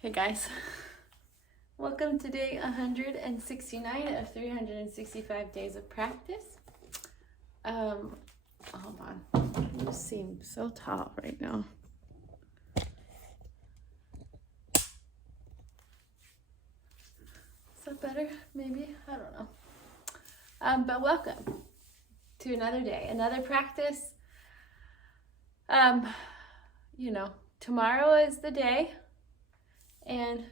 Hey guys, welcome to day 169 of 365 days of practice. Hold on, you seem so tall right now. Is that better? Maybe, I don't know. But welcome to another day, another practice. Tomorrow is the day. And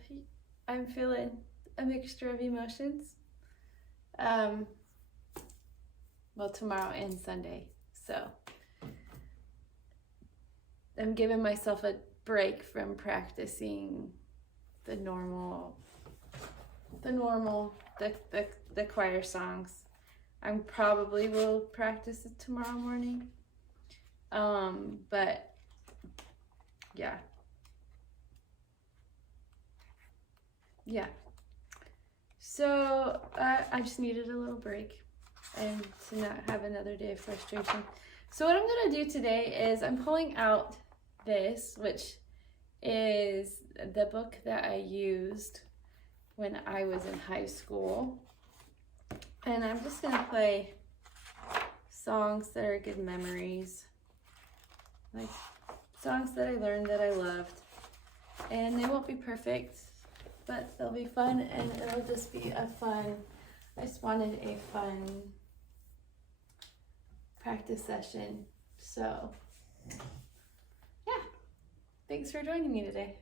I'm feeling a mixture of emotions. Tomorrow and Sunday. So I'm giving myself a break from practicing the choir songs. I probably will practice it tomorrow morning. But yeah. So I just needed a little break and to not have another day of frustration. So what I'm going to do today is I'm pulling out this, which is the book that I used when I was in high school. And I'm just going to play songs that are good memories, like songs that I learned that I loved. And they won't be perfect, but they'll be fun, and it'll just be I just wanted a fun practice session. So, yeah. Thanks for joining me today.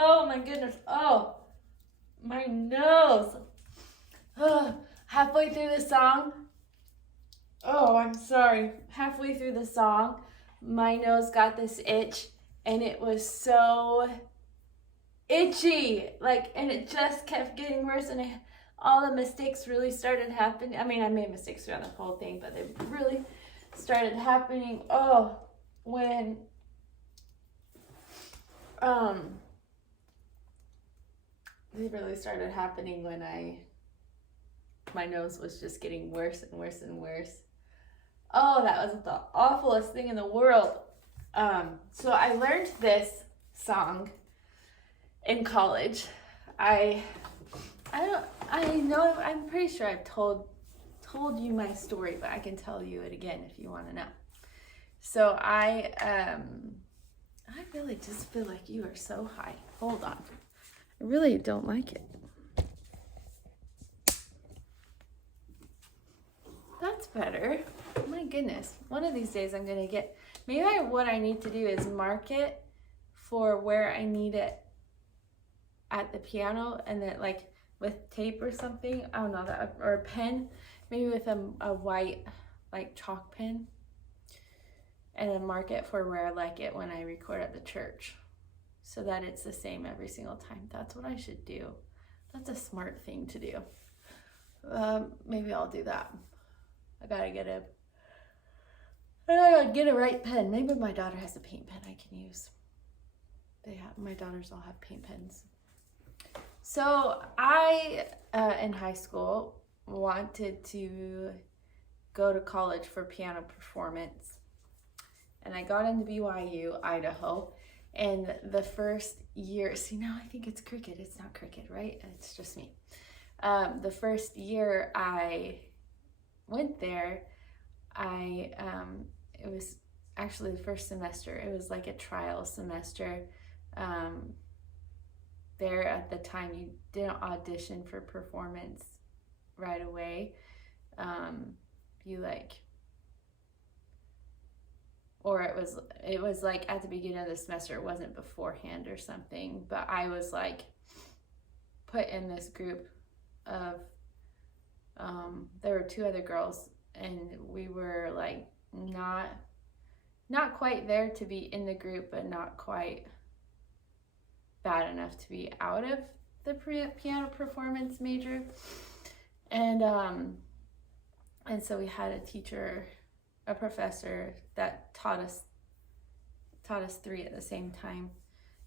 Oh my goodness. Oh, my nose. Halfway through the song. Oh, I'm sorry. Halfway through the song, my nose got this itch, and it was so itchy. And it just kept getting worse, and all the mistakes really started happening. I mean, I made mistakes throughout the whole thing, but they really started happening. When they really started happening when my nose was just getting worse and worse and worse. Oh, that was the awfulest thing in the world. So I learned this song in college. I'm pretty sure I've told told you my story, but I can tell you it again if you want to know. So I really just feel like you are so high. Hold on. I really don't like it. That's better. My goodness. One of these days I'm going to get, maybe what I need to do is mark it for where I need it at the piano, and then like with tape or something, I don't know, that, or a pen, maybe with a white like chalk pen, and then mark it for where I like it when I record at the church, so that it's the same every single time. That's what I should do. That's a smart thing to do. Maybe I'll do that. I gotta get a right pen. Maybe my daughter has a paint pen I can use. My daughters all have paint pens. So I, in high school, wanted to go to college for piano performance. And I got into BYU, Idaho. And the first year, see, now I think it's cricket. It's not cricket, right? It's just me. The first year I went there, it was actually the first semester. It was like a trial semester. There at the time, you didn't audition for performance right away. Or it was like at the beginning of the semester. It wasn't beforehand or something, but I was like put in this group of, there were 2 other girls, and we were like not quite there to be in the group, but not quite bad enough to be out of the piano performance major. And so we had a professor that taught us 3 at the same time,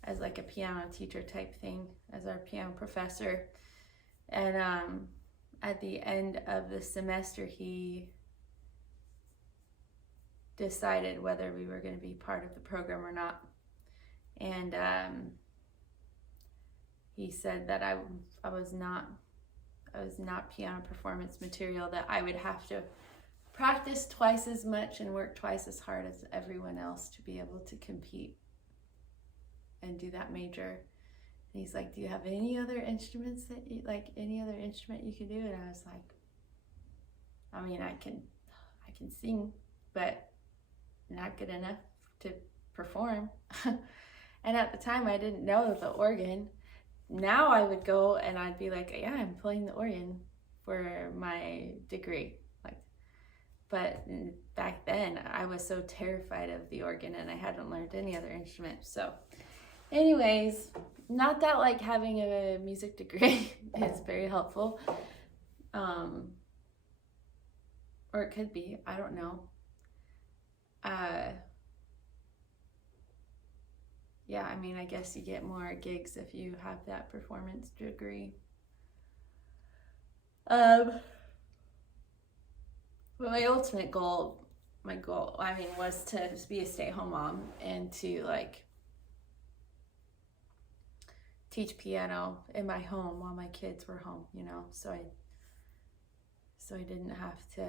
as like a piano teacher type thing, as our piano professor. And at the end of the semester, he decided whether we were going to be part of the program or not. And he said that I was not piano performance material, that I would have to practice twice as much and work twice as hard as everyone else to be able to compete and do that major. And he's like, do you have any other instruments any other instrument you can do? And I was like, I mean, I can sing, but not good enough to perform. And at the time I didn't know the organ. Now I would go and I'd be like, yeah, I'm playing the organ for my degree. But back then I was so terrified of the organ, and I hadn't learned any other instrument. So anyways, not that like having a music degree is very helpful. Or it could be, I don't know. Yeah, I mean, I guess you get more gigs if you have that performance degree. But my ultimate goal, was to be a stay-at-home mom and to like teach piano in my home while my kids were home, so I didn't have to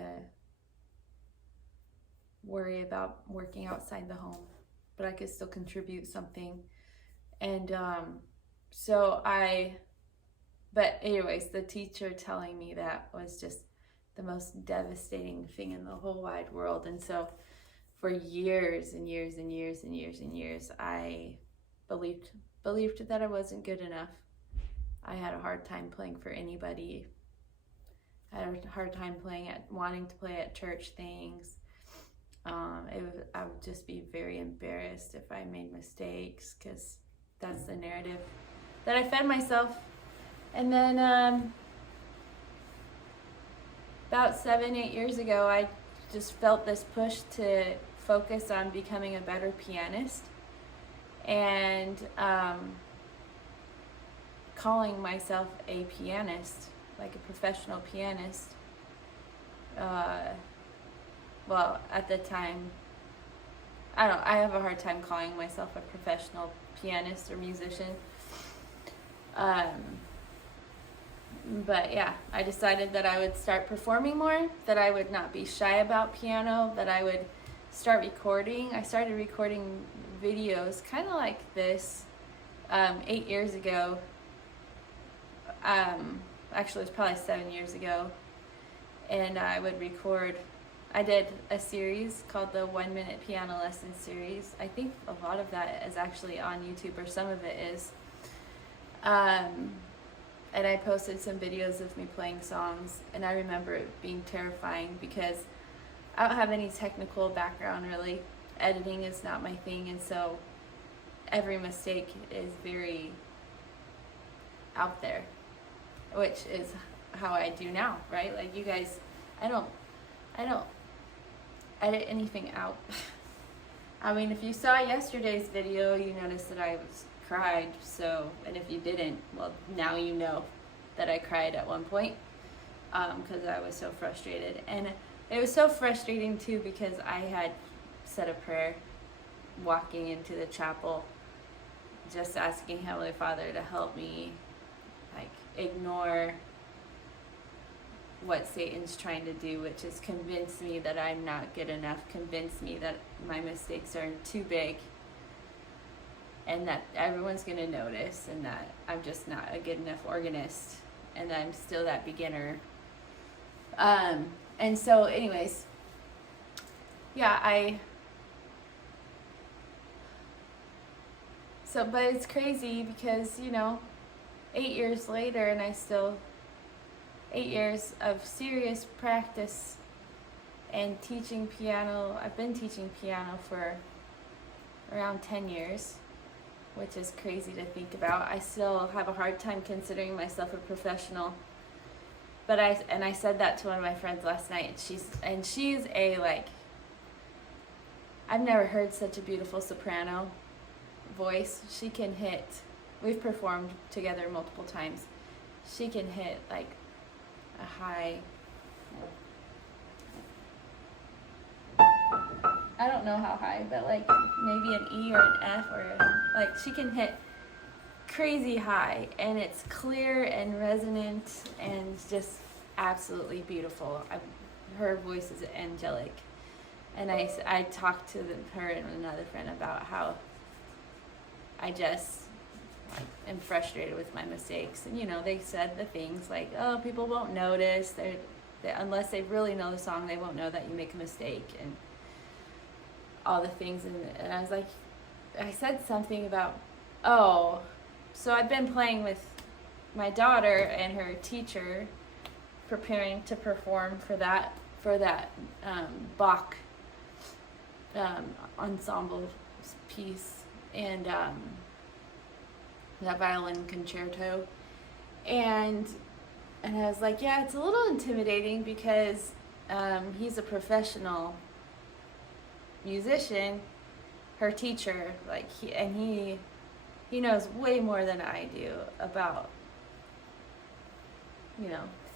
worry about working outside the home, but I could still contribute something. And but anyways, the teacher telling me that was just the most devastating thing in the whole wide world. And so for years and years and years and years and years, I believed that I wasn't good enough. I had a hard time playing for anybody. I had a hard time wanting to play at church things. I would just be very embarrassed if I made mistakes, because that's the narrative that I fed myself. And then about 7-8 years ago, I just felt this push to focus on becoming a better pianist, and calling myself a pianist, like a professional pianist. Well, at the time, I have a hard time calling myself a professional pianist or musician. But yeah, I decided that I would start performing more, that I would not be shy about piano, that I would start recording. I started recording videos kind of like this 8 years ago. Actually, it was probably 7 years ago. And I would record. I did a series called the 1 Minute Piano Lesson Series. I think a lot of that is actually on YouTube, or some of it is. And I posted some videos of me playing songs, and I remember it being terrifying because I don't have any technical background really. Editing is not my thing, and so every mistake is very out there, which is how I do now, right? Like you guys, I don't edit anything out. I mean, if you saw yesterday's video, you noticed that I cried, so, and if you didn't, well, now you know that I cried at one point, because I was so frustrated. And it was so frustrating too because I had said a prayer walking into the chapel, just asking Heavenly Father to help me like ignore what Satan's trying to do, which is convince me that I'm not good enough, convince me that my mistakes are too big, and that everyone's going to notice, and that I'm just not a good enough organist, and that I'm still that beginner. And so anyways, yeah, but it's crazy because, 8 years later, and 8 years of serious practice and teaching piano. I've been teaching piano for around 10 years, which is crazy to think about. I still have a hard time considering myself a professional. But I said that to one of my friends last night, and she's a, like, I've never heard such a beautiful soprano voice. She can hit, we've performed together multiple times. She can hit like a high, I don't know how high, but like maybe an E or an F, or like she can hit crazy high, and it's clear and resonant and just absolutely beautiful. Her voice is angelic. And I talked to her and another friend about how I just am frustrated with my mistakes. And, they said the things like, oh, people won't notice. They unless they really know the song, they won't know that you make a mistake, and all the things. And I was like, I said something about, oh, so I've been playing with my daughter and her teacher, preparing to perform for that Bach ensemble piece, and that violin concerto, and I was like, yeah, it's a little intimidating because he's a professional musician, her teacher, like he knows way more than I do about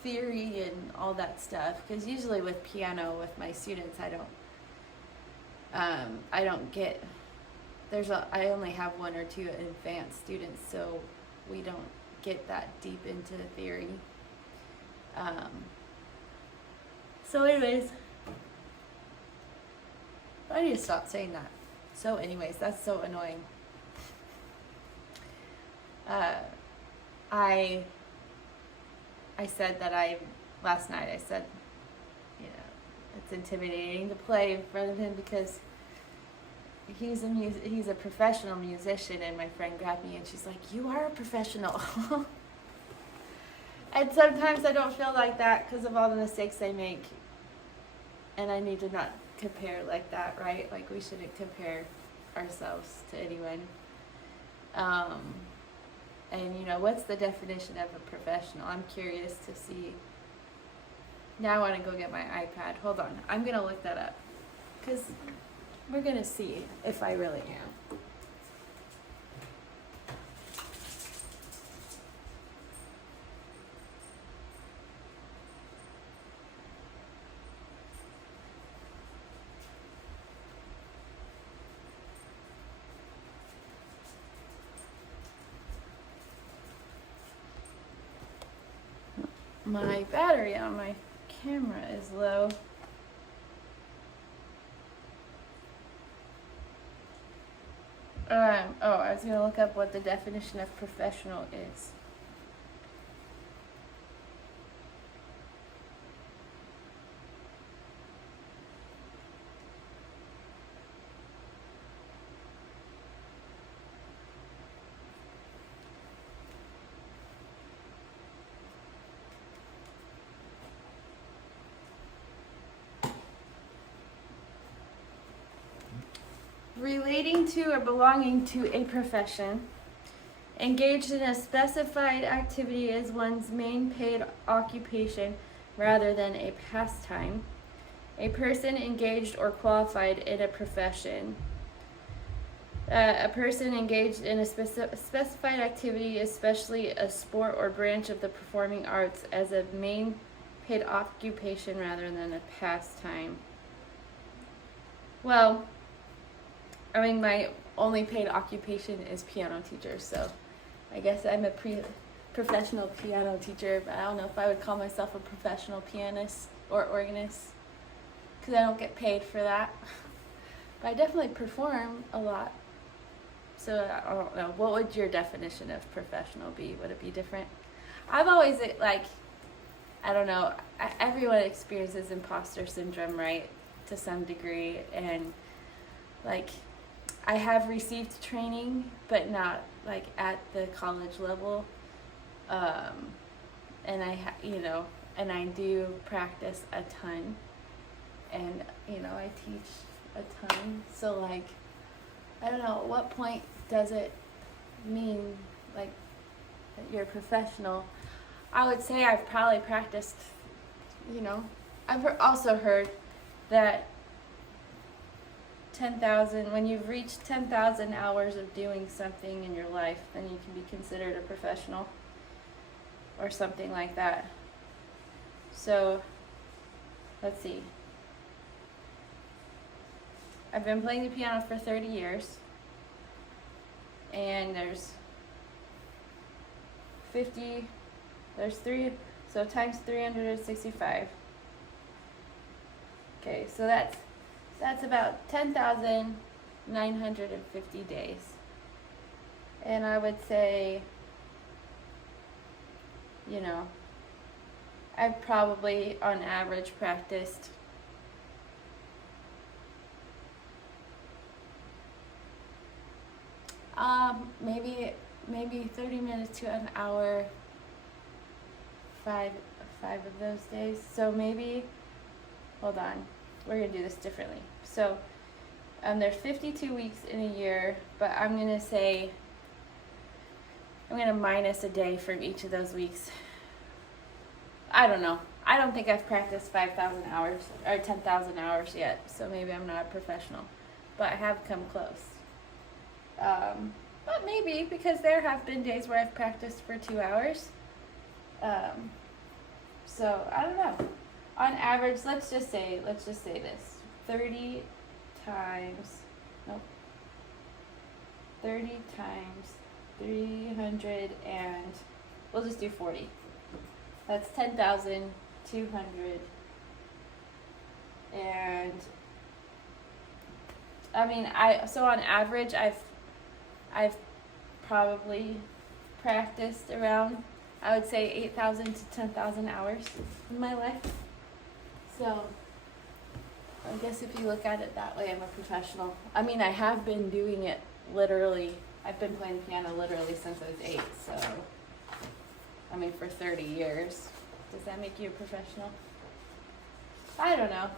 theory and all that stuff, because usually with piano, with my students, I don't get, I only have 1 or 2 advanced students, so we don't get that deep into theory. So anyways, I need to stop saying that. So anyways, that's so annoying. I said that last night I said, it's intimidating to play in front of him because he's a professional musician, and my friend grabbed me and she's like, you are a professional. And sometimes I don't feel like that because of all the mistakes I make, and I need to not compare like that, right? Like, we shouldn't compare ourselves to anyone. And what's the definition of a professional? I'm curious to see. Now I want to go get my iPad. Hold on. I'm going to look that up, because we're going to see if I really am. my battery on my camera is low. I was gonna look up what the definition of professional is. Relating to or belonging to a profession. Engaged in a specified activity as one's main paid occupation rather than a pastime. A person engaged or qualified in a profession. A person engaged in a specified activity, especially a sport or branch of the performing arts, as a main paid occupation rather than a pastime. Well, I mean, my only paid occupation is piano teacher, so I guess I'm a professional piano teacher, but I don't know if I would call myself a professional pianist or organist, because I don't get paid for that. But I definitely perform a lot. So I don't know, what would your definition of professional be? Would it be different? I've always, like, I don't know, everyone experiences imposter syndrome, right, to some degree, and like, I have received training, but not like at the college level, and and I do practice a ton, and I teach a ton. So like, I don't know, at what point does it mean like that you're professional? I would say I've probably practiced. I've also heard that 10,000, when you've reached 10,000 hours of doing something in your life, then you can be considered a professional or something like that. So, let's see. I've been playing the piano for 30 years, and there's 3, so times 365. Okay, so that's about 10,950 days. And I would say, I've probably on average practiced maybe 30 minutes to an hour, five of those days. So maybe, hold on, we're gonna do this differently. So there's 52 weeks in a year, but I'm gonna minus a day from each of those weeks. I don't know. I don't think I've practiced 5,000 hours or 10,000 hours yet, so maybe I'm not a professional, but I have come close. But maybe, because there have been days where I've practiced for 2 hours. So I don't know. On average, let's just say this: 30 times 300, and we'll just do 40. That's 10,200, and I mean, so on average, I've probably practiced around, I would say, 8,000 to 10,000 hours in my life. So I guess if you look at it that way, I'm a professional. I mean, I have been doing it literally. I've been playing piano literally since I was 8, so I mean, for 30 years. Does that make you a professional? I don't know.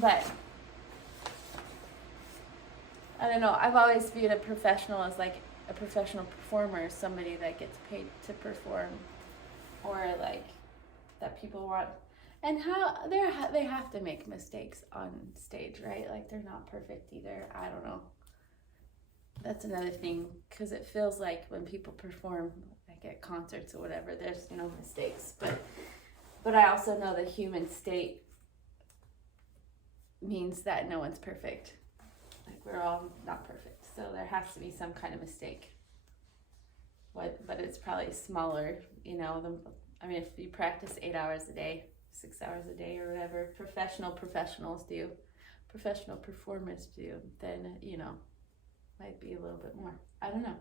But I don't know. I've always viewed a professional as like a professional performer, somebody that gets paid to perform, or like that people want. And how they have to make mistakes on stage, right? Like, they're not perfect either. I don't know. That's another thing, because it feels like when people perform, like at concerts or whatever, there's no mistakes. But I also know the human state means that no one's perfect. Like, we're all not perfect, so there has to be some kind of mistake. but it's probably smaller, you know. I mean, if you practice 8 hours a day, 6 hours a day, or whatever professionals do, professional performers do, then, you know, might be a little bit more. I don't know.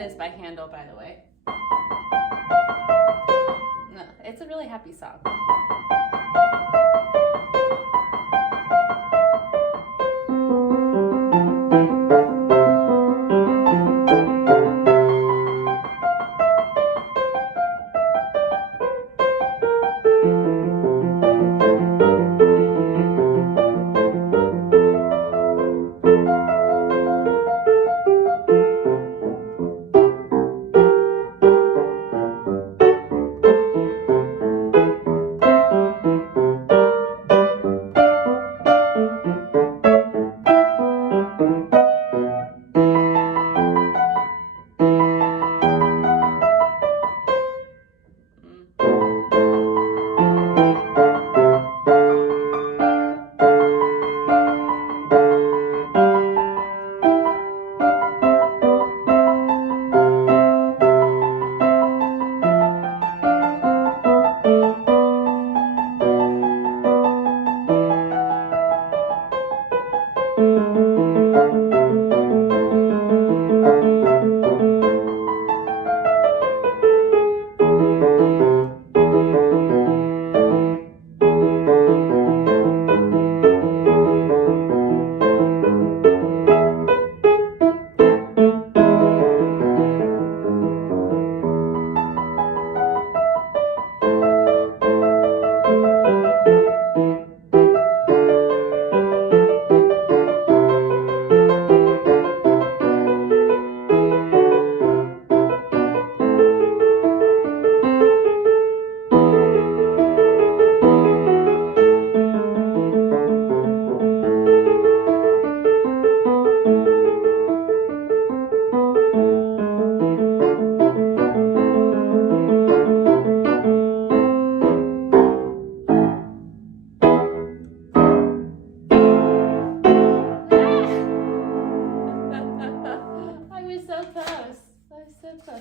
Is by Handel, by the way. No, it's a really happy song.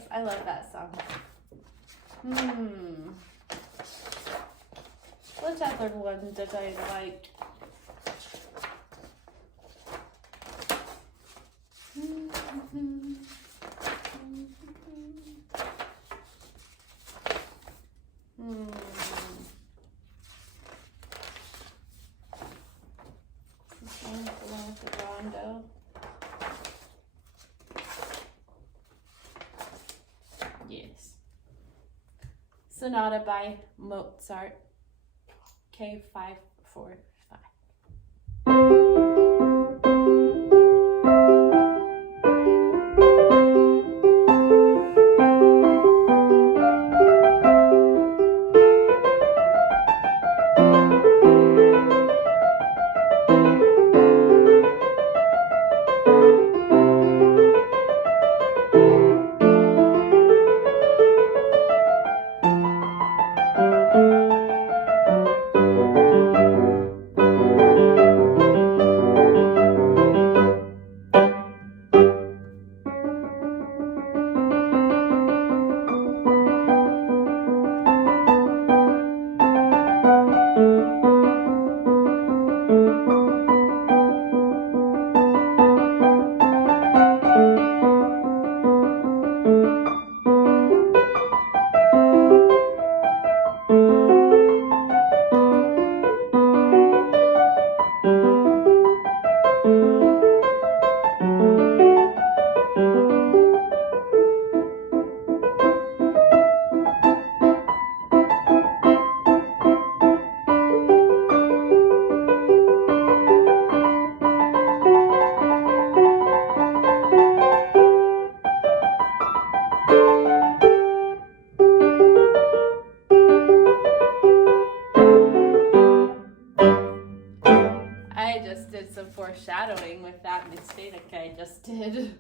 I love that song. What other one did I like? This one belongs to Rondo. Yes. Sonata by Mozart. K545. think I just did.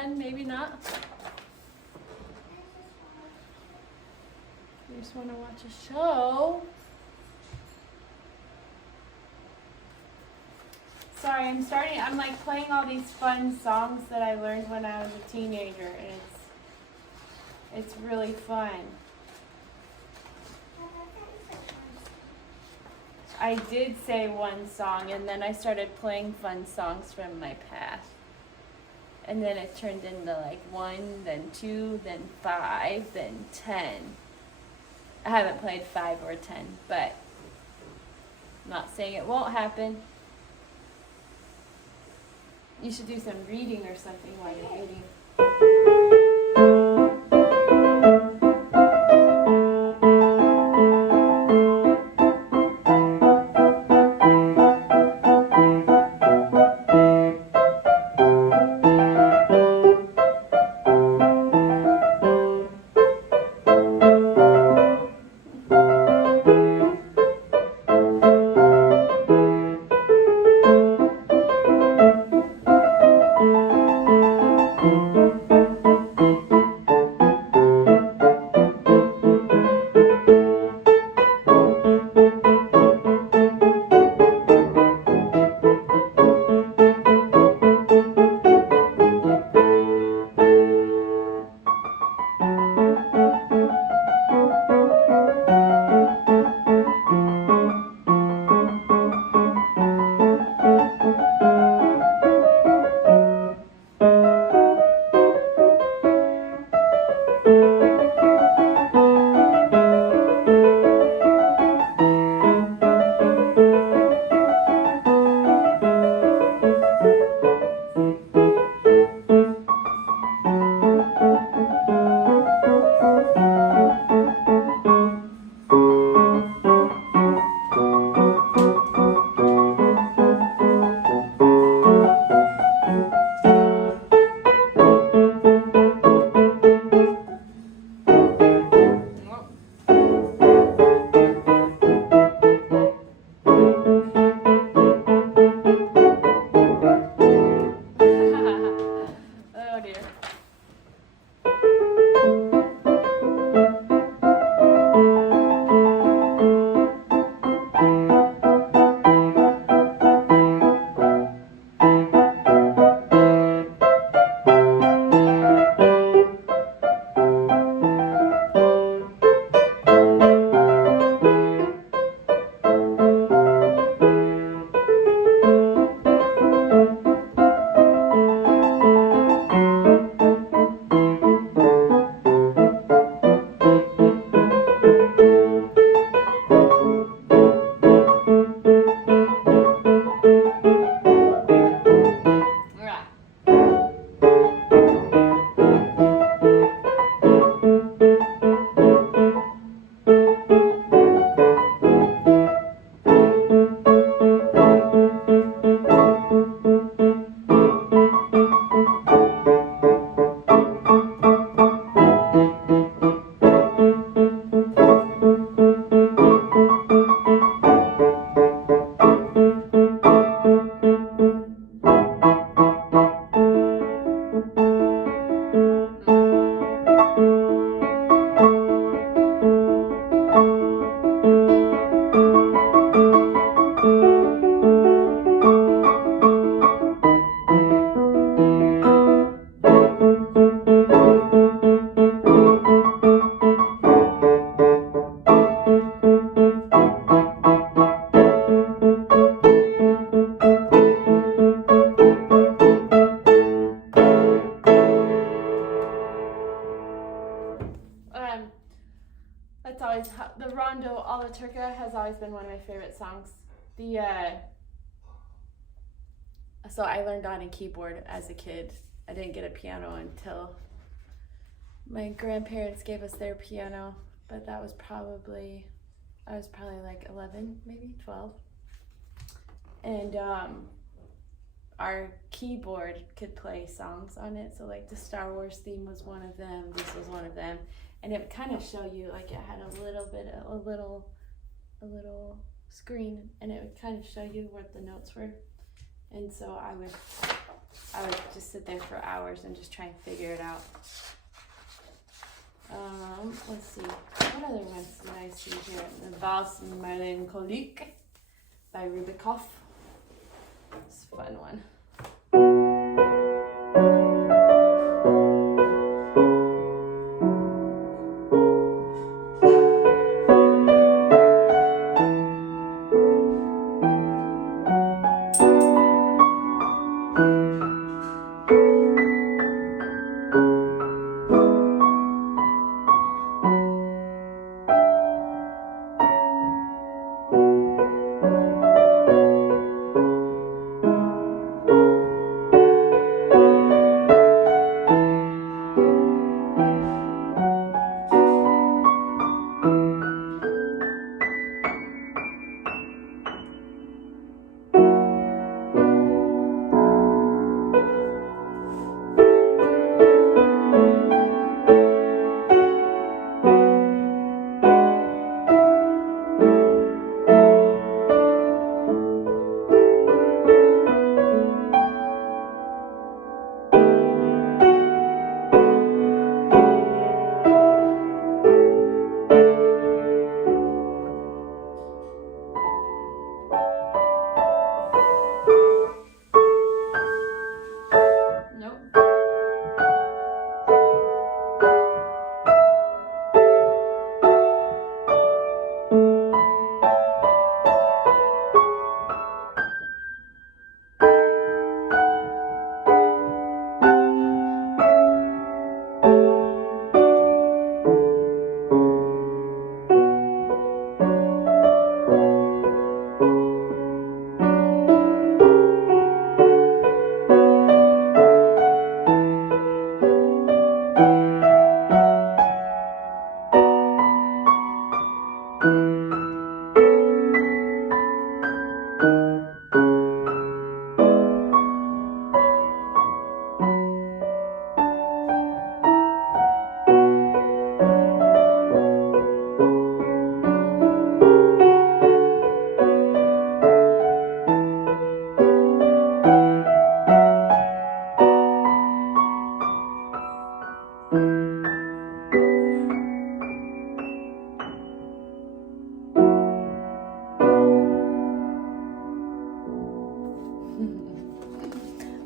done, maybe not. You just want to watch a show. Sorry, I'm like playing all these fun songs that I learned when I was a teenager, and it's really fun. I did say one song, and then I started playing fun songs from my past. And then it turned into like 1, then 2, then 5, then 10. I haven't played 5 or 10, but I'm not saying it won't happen. You should do some reading or something while you're reading. Oh dear. That's always the Rondo alla Turca has always been one of my favorite songs. So I learned on a keyboard as a kid. I didn't get a piano until my grandparents gave us their piano, but I was probably like 11, maybe 12. And our keyboard could play songs on it. So like the Star Wars theme was one of them. This was one of them. And it would kind of show you, like, it had a little screen, and it would kind of show you what the notes were. And so I would I would just sit there for hours and just try and figure it out. Let's see. What other ones did I see here? The Valse Melancholique by Rubikoff. It's a fun one.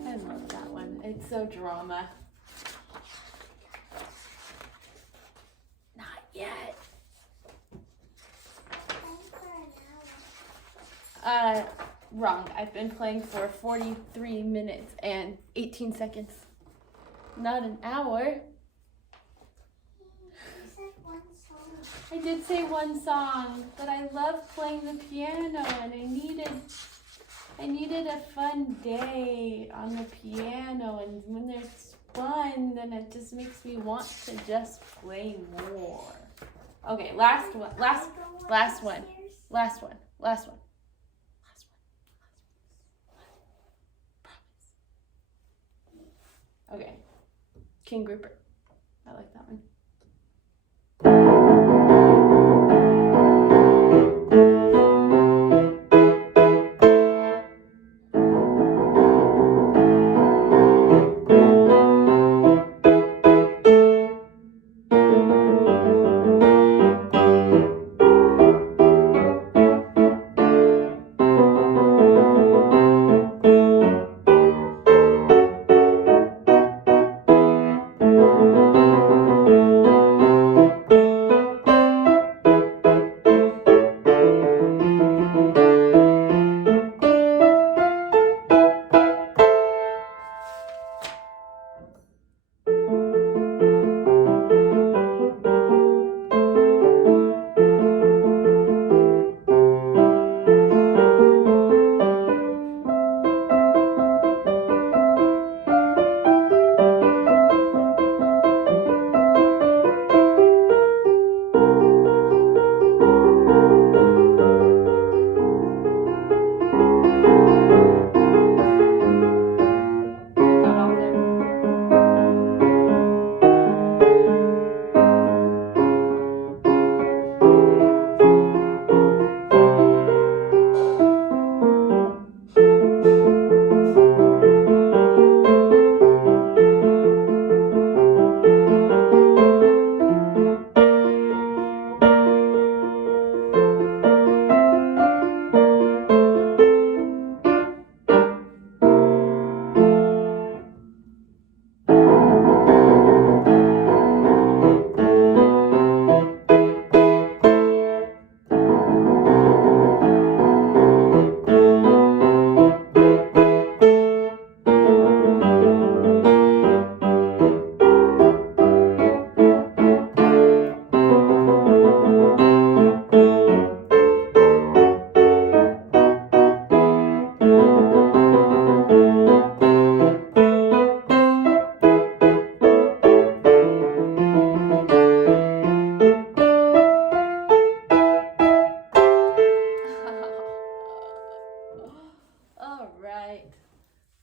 I love that one. It's so drama. Not yet. Wrong. I've been playing for 43 minutes and 18 seconds. Not an hour. I did say one song, but I love playing the piano and I needed a fun day on the piano, and when there's fun, then it just makes me want to just play more. Okay, last one. Okay, King Rupert. I like that one.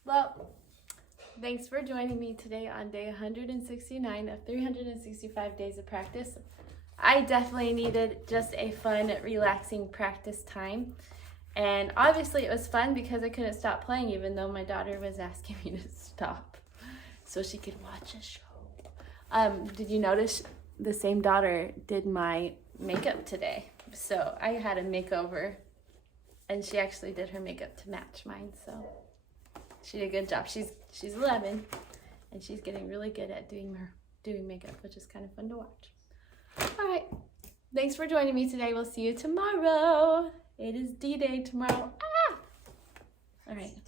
Well, thanks for joining me today on day 169 of 365 days of practice. I definitely needed just a fun, relaxing practice time. And obviously it was fun because I couldn't stop playing even though my daughter was asking me to stop so she could watch a show. Did you notice the same daughter did my makeup today? So I had a makeover and she actually did her makeup to match mine. So she did a good job. She's 11 and she's getting really good at doing makeup, which is kind of fun to watch. All right. Thanks for joining me today. We'll see you tomorrow. It is D-Day tomorrow. Ah! All right.